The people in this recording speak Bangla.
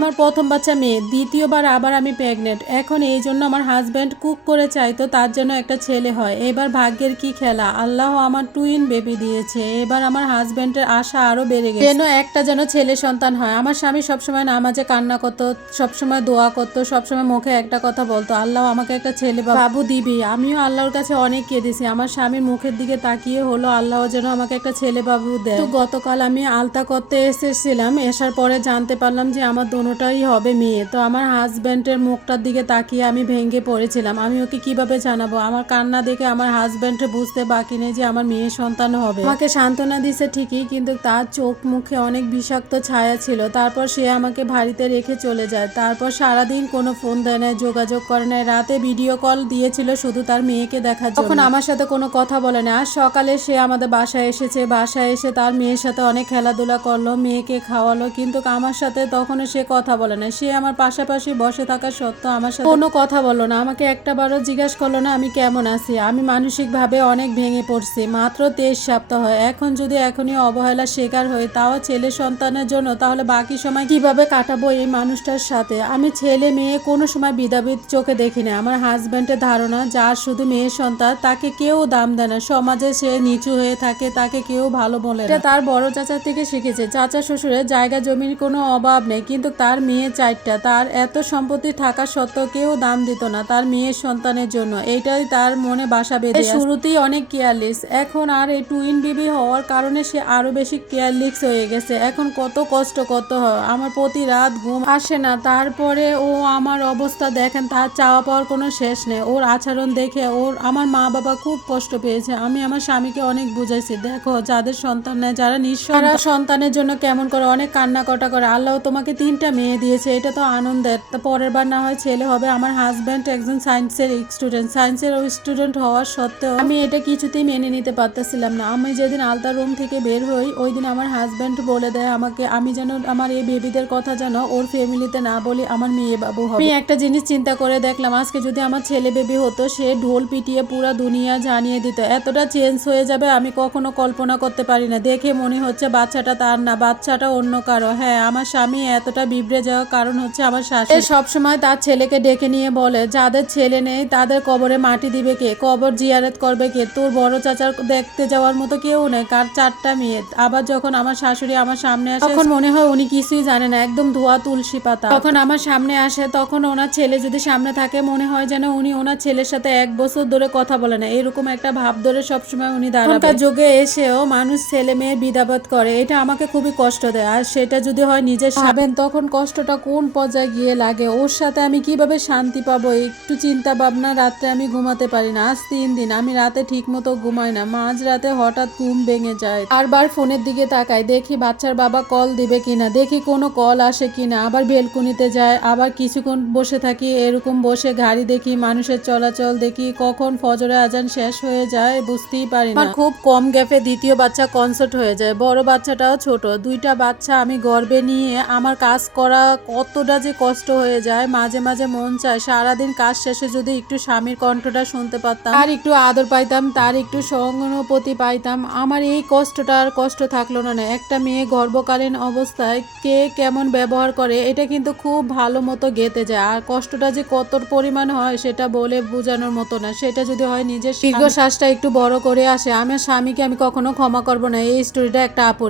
আমার প্রথম বাচ্চা মেয়ে, দ্বিতীয়বার আবার আমি প্রেগনেন্ট এখন এই জন্য আমার হাজব্যান্ড কুক করে চাইতো তার জন্য একটা ছেলে হয়। এবার ভাগ্যের কি খেলা? আল্লাহ আমার টুইন বেবি দিয়েছে। এবার আমার হাজব্যান্ডের আশা আরও বেড়ে গেছে। যেন একটা যেন ছেলে সন্তান হয়। আমার স্বামী সবসময় নামাজে কান্না করতো, সবসময় দোয়া করতো, সবসময় মুখে একটা কথা বলতো, আল্লাহ আমাকে একটা ছেলে বাবু দিবি। আমিও আল্লাহর কাছে অনেক কেঁদেছি। আমার স্বামীর মুখের দিকে তাকিয়ে হলো, আল্লাহ যেন আমাকে একটা ছেলে বাবু দেয় তো গতকাল আমি আলতা করতে এসেছিলাম। আসার পরে জানতে পারলাম যে আমার দোনোটাই হবে মেয়ে। তো আমার হাজব্যান্ডের মুখটার দিকে তাকিয়ে আমি ভেঙে পড়েছিলাম। আমি ওকে কীভাবে জানাব? আমার কান্না দেখে আমার হাজব্যান্ড বুঝতে বাকি নেই যে আমার মেয়ে সন্তান হবে। আমাকে সান্ত্বনা দিছে ঠিকই, কিন্তু তার চোখ মুখে অনেক বিষাক্ত ছায়া ছিল। তারপর সে আমাকে বাড়িতে রেখে চলে যায়। তারপর সারাদিন কোনো ফোন দেয় না যোগাযোগ করে না রাতে ভিডিও কল দিয়েছিল শুধু তার মেয়েকে দেখার জন্য। তখন আমার সাথে কোনো কথা বলে না আর সকালে সে আমাদের বাসায় এসেছে। বাসায় এসে তার মেয়ের সাথে অনেক খেলাধুলা করল, মেয়েকে খাওয়ালো। কিন্তু আমার সাথে তখনও সে কথা বলে না। সে আমার পাশাপাশি বসে থাকা সত্ত্বেও আমার সাথে কোনো কথা বলল না। আমাকে একটা বারও জিজ্ঞাসা করল না আমি কেমন আছি? আমি মানসিকভাবে অনেক ভেঙে পড়ছি। মাত্র তেইশ সপ্তাহ। এখন যদি এখনই অবহেলা শিকার হই তাও ছেলে সন্তানের জন্য তাহলে বাকি সময় কীভাবে কাটাবো এই মানুষটার সাথে? আমি ছেলে মেয়ে কোনো সময় বিদাবিদ চোখে দেখি না। আমার হাজব্যান্ডের ধারণা যার শুধু মেয়ে সন্তান তাকে কেউ দাম দেয় না। সমাজে সে নিচু হয়ে থাকে তাকে কেউ ভালো বলে এটা তার বড় চাচার থেকে শিখেছে। চাচা শ্বশুরের জায়গা জমির কোনো অভাব নেই কিন্তু তার মেয়ে চারটা। তার এত সম্পত্তি থাকা সত্ত্বেও কেউ দাম দিত না তার মেয়ের সন্তানের জন্য। এইটাই তার মনে বাসা বেঁধে শুরুতেই অনেক কেয়ারলেস। এখন আর এই টুইন বেবি হওয়ার কারণে সে আরও বেশি কেয়ারলেস হয়ে গেছে। এখন কত কষ্ট কত হয়। আমার প্রতি রাত ঘুম আসে না। তারপরে ও আমার অবস্থা দেখেন, তার চাওয়া পাওয়ার কোনো শেষ নেই। ওর আচরণ দেখে ওর, আমার মা বাবা খুব কষ্ট পেয়েছে। আমি আমার স্বামীকে অনেক বুঝাইছি। দেখো, যাদের সন্তান নেই, যারা নিঃসন্তান সন্তানের জন্য কেমন করে অনেক কান্নাকাটা করে। আল্লাহ তোমাকে তিনটা মেয়ে দিয়েছে, এটা তো আনন্দের। তা পরের বার না হয় ছেলে হবে। আমার হাজব্যান্ড একজন সায়েন্সের স্টুডেন্ট সায়েন্সের স্টুডেন্ট হওয়ার সত্ত্বেও আমি এটা কিছুতেই মেনে নিতে পারতেছিলাম না। আমি যেদিন আলতা রুম থেকে বের হই, ওই দিন আমার হাজব্যান্ড বলে দেয় আমাকে, আমি যেন আমার এই বেবিদের কথা যেন ওর ফ্যামিলিতে না বলি, আমার মেয়ে বাবু হবে। আমি একটা জিনিস চিন্তা করে দেখলাম, আজকে যদি আমার ছেলে বেবি হতো, সে ঢোল পিটিয়ে পুরা দুনিয়া জানিয়ে দিত। এতটা চেঞ্জ হয়ে যাবে, আমি কখনো কল্পনা করতে পারি না। দেখে মনে হচ্ছে বাচ্চাটা তার না, বাচ্চাটা অন্য কারও। হ্যাঁ আমার স্বামী এতটা বিগড়ে যাওয়ার কারণ হচ্ছে আমার শাশুড়ি। সব সময় তার ছেলেকে ডেকে নিয়ে বলে যাদের ছেলে নেই তাদের কবরে মাটি দিবে কে? কবর জিয়ারত করবে কে? তোর বড় চাচার দেখতে যাওয়ার মতো কেউ নেই কার চারটা মেয়ে? আবার যখন আমার শাশুড়ি আমার সামনে আসে তখন মনে হয় উনি কিছুই জানে না একদম ধোয়া তুলসী পাতা। তখন আমার সামনে আসে তখন ওনার ছেলে যদি সামনে থাকে মনে হয় যেন উনি ওনার ছেলের সাথে এক বছর ধরে কথা বলে না। এরকম একটা ভাব ধরে সবসময় উনি দাঁড়াবে। যুগে এসেও মানুষ ছেলে মেয়ে বিদাবাদ করে এটা আমাকে খুবই কষ্ট দেয়। আর সেটা যদি হয় নিজের সাবেন তখন কষ্টটা কোন পর্যায়ে গিয়ে লাগে? ওর সাথে আমি কীভাবে শান্তি পাবো? একটু চিন্তা ভাবনা, রাত্রে আমি ঘুমাতে পারি না। আজ তিন দিন, আমি রাতে ঠিক মতো ঘুমাই না। মাঝ রাতে হঠাৎ ঘুম ভেঙে যায়। বারবার ফোনের দিকে তাকাই দেখি বাচ্চার বাবা কল দিবে কিনা? দেখি কোনো কল আসে কিনা? আবার বেলকুনিতে যায়, আবার কিছুক্ষণ বসে থাকি, এরকম বসে গাড়ি দেখি, মানুষের চলাচল দেখি, কখন ফজরে আজান শেষ হয়ে যায় বুঝতেই পারি না। খুব কম গ্যাপে দ্বিতীয় বাচ্চা কনসার্ট হয়ে যায়। বড় বাচ্চাটাও ছোট। দুইটা বাচ্চা আমি গর্বে নিয়ে আমার কাজ করা কতটা যে কষ্ট হয়ে যায়, মাঝে মাঝে মন চায় সারাদিন কাজ শেষে যদি একটু স্বামীর কণ্ঠটা শুনতে পারতাম আর একটু আদর পাইতাম, তার একটু সহানুভূতি পাইতাম, আমার এই কষ্টটা আর কষ্ট থাকল না না। একটা মেয়ে গর্ভকালীন অবস্থায় কে কেমন ব্যবহার করে, এটা কিন্তু খুব ভালো মতো গেতে যায়। আর কষ্টটা যে কত পরিমাণ হয়, সেটা বলে বোঝানোর মতো না। সেটা যদি হয় নিজের দীর্ঘশ্বাসটা একটু বড় করে আসে, আমার স্বামীকে আমি কখনো ক্ষমা করব না, এই স্টোরিটা একটা আপরে